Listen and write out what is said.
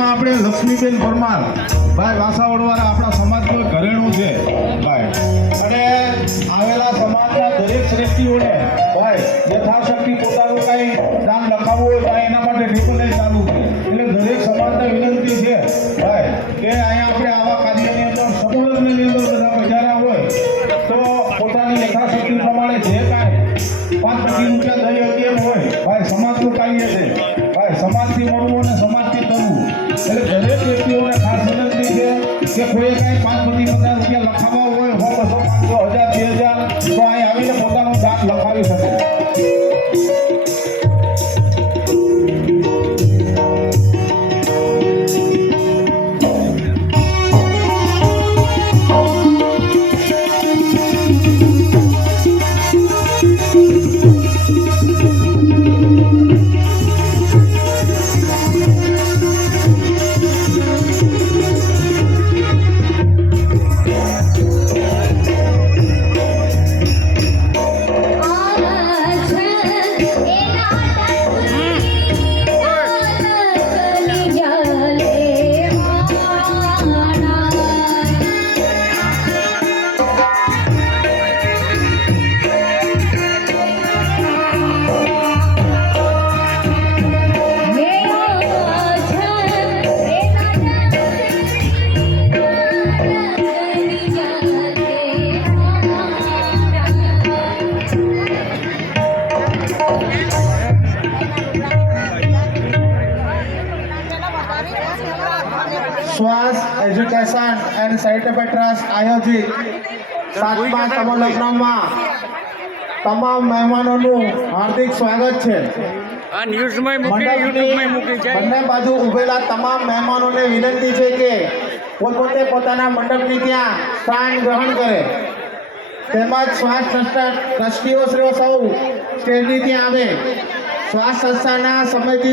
એમાં આપણે લક્ષ્મીબેન પરમાર ભાઈ વાસાવડવાળા આપણા સમાજનું ઘરેણું છે ભાઈ, અને આવેલા સમાજના દરેક શ્રેષ્ઠીઓને ભાઈ યથાશક્તિ પોતાનું કાંઈ દાન લખાવવું હોય તો એના માટે રિપોર્ટ ચાલુ છે. એટલે દરેક સમાજને વિનંતી છે ભાઈ કે અહીંયા આપણે આવા કાર્યની અંદર સમૂહની અંદર બધા બજારા હોય તો પોતાની યથાશક્તિ પ્રમાણે જે કાંઈ 5-20 રૂપિયા દઈ શકીએ એમ હોય ભાઈ, સમાજનું કાર્ય છે ભાઈ, સમાજથી મળવું અને સમાજથી કરવું. એટલે દરેક વ્યક્તિઓને ખાસ વિનંતી છે કે કોઈ કાંઈ 5-50 રૂપિયા લખાવવા હોય 100, 200, 500, 1000, 2000 તો અહીં આવીને પોતાનું દાન લખાવી શકે. શ્વાસ એજ્યુકેશન એન્ડ ચેરિટેબલ ટ્રસ્ટ આયોજિત 7મા સમૂહલગ્નમાં તમામ મહેમાનોનું હાર્દિક સ્વાગત છે. આ ન્યૂઝમાં મૂકી, યુટ્યુબમાં મૂકી છે. બંને બાજુ ઉભેલા તમામ મહેમાનોને વિનંતી છે કે પોતપોતે પોતાના મંડપની ત્યાં સ્થાન ગ્રહણ કરે, તેમજ શ્વાસ ટ્રસ્ટીઓ સૌ સ્ટેજની ત્યાં આવે. શ્વાસ સંસ્થાના સમયથી